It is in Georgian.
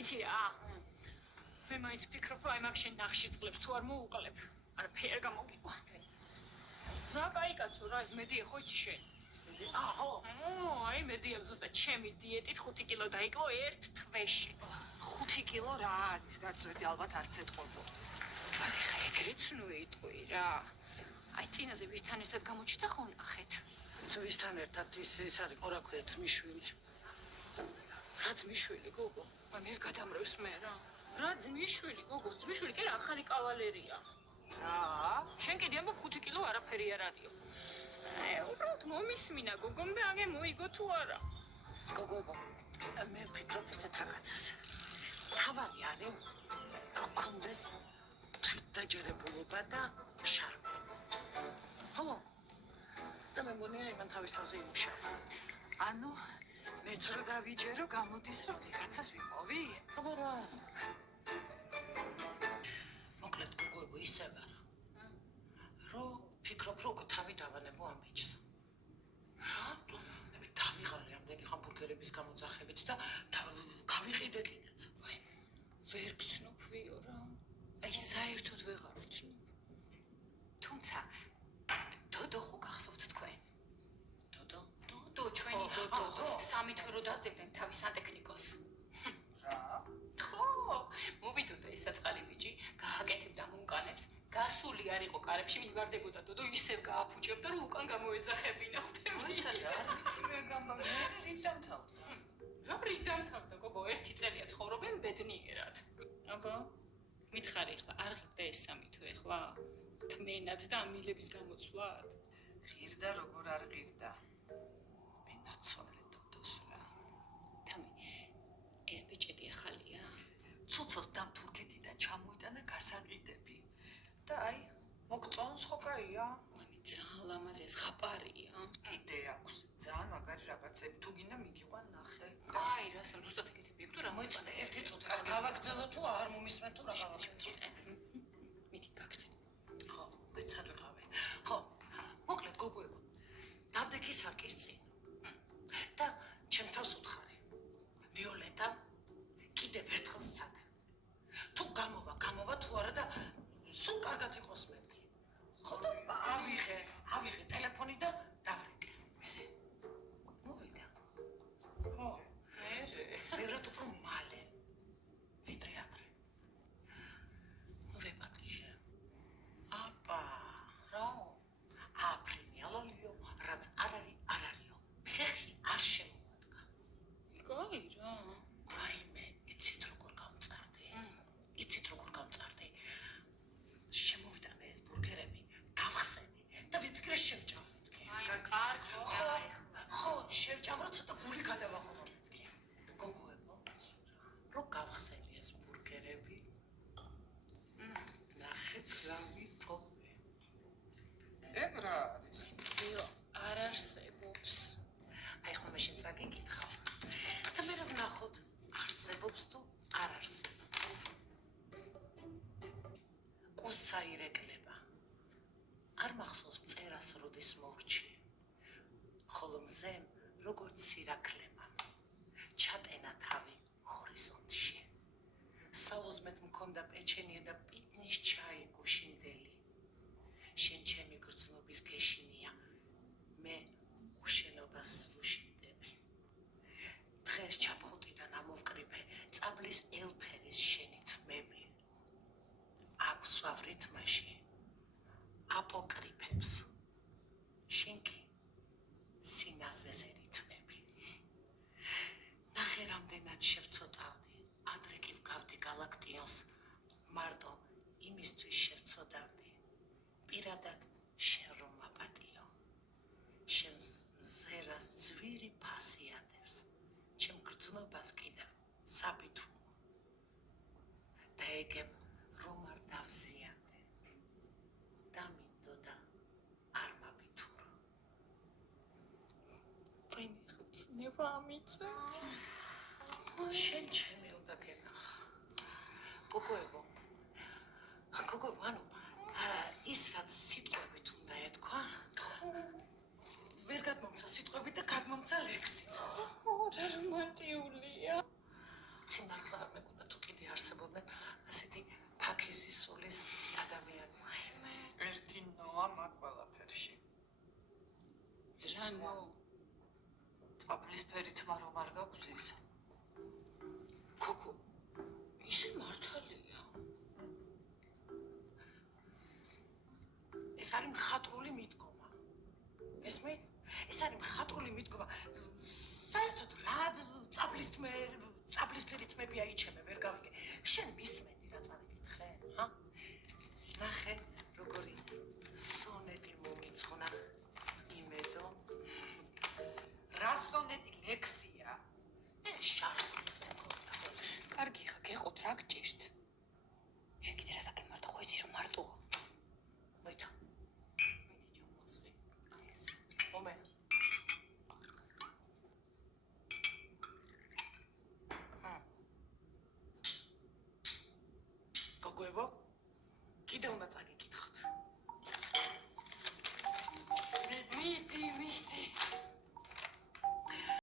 იცი რა? მე მაინც ვფიქრობ, რომ აი მაგ შენ ნახში წყლებს თუ არ მოუყლებ. არაფერი არ გამოგიყვა. რა კაი კაცო რა ეს მედია ხო იცი შენ? აჰო. აი მედია ზუსტად ჩემი დიეტით 5 კილო დაიკლო ერთ თვეში. 5 კილო რა არის გაწვეთი ალბათ არც ეთყობო. არი ხა ეგრეც ნუიტყვი რა. აი წინაზე ვისთან ერთად გამოჩნდა ხო ნახეთ? თუ ვისთან ერთად ის არის ყორა ქვია ძმიშვილი. რა ძმიშვილი გოგო? მის გადამრევს მე რა. რა ძმიშვილი გოგო? ძმიშვილი კი რა ახალი კავალერია. რა? შენ კიდე ამბობ 5 კილო არაფერი არ არისო. უბრალოდ მომისმინა გოგომ და აგე მოიგო თუ არა. გოგო, მე ვფიქრობ ესეთ რაღაცას. თავარი არის რომ კონდეს თვითდაჯერებულობა და შარმი. ხო? და მე მგონია იმან თავის თავზე იმუშავა. ანუ მეც რო დავიჯერო გამოდის რომ ვიღაცას ვიპოვი? აბა რა. მოკლედ გოგოებო ისე ვარ. რომ ფიქრობ რომ თავი დავანებო ამ ბიჭს. რატომ? მე დავიღალე ამდენი ჰამბურგერების გამოძახებით და გავიყიდე კიდეც. ვაი, ვერ გწნობიო რა. აი საერთოდ ვეღარ ვწნობ. თუმცა დოდო ხო გახსოვთ თქვენ? დოდო ჩვენი დოდო. სამი თვე რო დაძებდნენ თავის სანტექნიკოს. რა? ხო, მოვიდოდა ეს საწყალი ბიჭი, გააკეთებდა მუნკანებს. გასული არ იყო კარებში, მიმარდებოდა დოდო ისევ გააფუჭებდა, რომ უკან გამოეძახებინა ხვდები. მოიცადე, არ ვიცი მე გამბავი, რით დამთავრდა. რა რით დამთავრდა, გოგო, 1 წელია ცხოვრობენ ბედნიერად. აბა, მითხარი ახლა, არ ღირდა ეს სამი თვე ახლა? თმენად და ამილების გამოცვლად? ღირდა როგორ არ ღირდა. მე ნაცვალე დოდოს რა. თამი, ეს ბიჭები ახალია? ცუცოს დამ თურქეთიდან ჩამოიტანა გასაყიდები. და აი, მოგწონს ხო კაია? მამი ძალიან ლამაზია, ხაპარია. კიდე აქვს ძალიან მაგარი რაღაცები. თუ გინდა მიგიყვან ნახე. აი, რას ზუსტად ეგეთები აქვს თუ რა მოიწყდა ერთი წუთი. გავაგრძელო თუ არ მომისმენ თუ რა გავაგრძელო. მიდი გაგრძელო. ხო, მეცად ვიყავი. ხო, მოკლედ გოგოებო. დავდექი სარკის წინ. და ჩემ თავს უთხარი. ვიოლეტა კიდევ ერთხელ სცადე. თუ გამოვა თუ არა და სულ კარგად იყოს მეთქი. ხო და ავიღე ტელეფონი და დავრეკე. მერე მოვიდა. ხო, მერე. ბევრად უფრო მალე. ვიდრე ადრე. ვეპატიჟე. აბა, რაო? აფრინიალოლიო, რაც არ არისო. ფეხი არ შემოვადგა. კაი რა. რაიმე, იცით როგორ გამწარდი? შემოვიტანე ეს ბურგერები, გავხსენე და ვიფიქრე შევჭამ მეთქი. აი, კარგო. ხო, შევჭამ რომ ცოტა გული გადავაყო მეთქი. გოგოებო, რო გავხსენი ეს ბურგერები, ნახეთ რა ვიპოვე. ეგ რა არის? ვიო, არ არსებობს. აი ხოლმე შენ წაგიკითხავ. და მე რა ვნახოთ, არსებობს თუ არ არსებობს. კუსცა ირეკლება. არ მახსოვს წერას როდის მორჩი. ხოლო მზემ როგორც სირაქლემა. ჩატენა თავი ჰორიზონტში. საუზმეთ მქონდა პეჩენია და პიტნის ჩაი გუშინდელი. შენ ჩემი გრძნობის გეშინია. მე უშენობას ვუშინდები. დღეს ჩაფხუტიდან ამოვკრიფე წაბლის ელფერის შენი თმები. აქვს სვავრითმაში აპოკრიფებს. შენ კი სინაზეს ერითმები. ნახე რამდენად შევცოტავდი. ადრე კი ვგავდი გალაქტიონს. მარტო იმისთვის შევცოდავდი. პირადად შენ რომ მაპატიო. შენ ზერას ძვირი ფასი ადევს. ჩემ გრძნობას კიდევ საბითულო. და ეგებ რომ არ დავზიანდე. დამინდოდა არ მაბითურო. ვაი მიხცნევა ამიცა. შენ ჩემი უნდა გენახა. გოგოებო, ანუ დაამტკიცა ლექსი. რა რომანტიულია. ციმართლა არ მეგონა თუ კიდე არსებობდნენ ასეთი ფაქიზის სულის ადამიანები. ერთი ნოა მაგ ყველაფერში. რანო წაბლისფერითმა რომ არ გაგვზის. ქუქუ ისე მართალია. ეს არის მხატვრული მიდგომა. ესმით? ეს არის მხატვრული მიდგომა. საერთოდ რა წაბლისფერი თმები აიჩემე ვერ გავიგე. შენ მისმენდი რა წავიკითხე, ჰა? ნახე, როგორი სონეტი მომიწყნა იმედო. რა სონეტი ლექსია? ეს შარს კარგი ხა გეყოთ რა გჭირთ. შენ კიდე რა დაგემართა ხო იცი რომ მარტოა. მოითა. მეტი ჯამოსვი. აი ეს. მომე. გოგოებო, კიდე უნდა წაგიკითხოთ.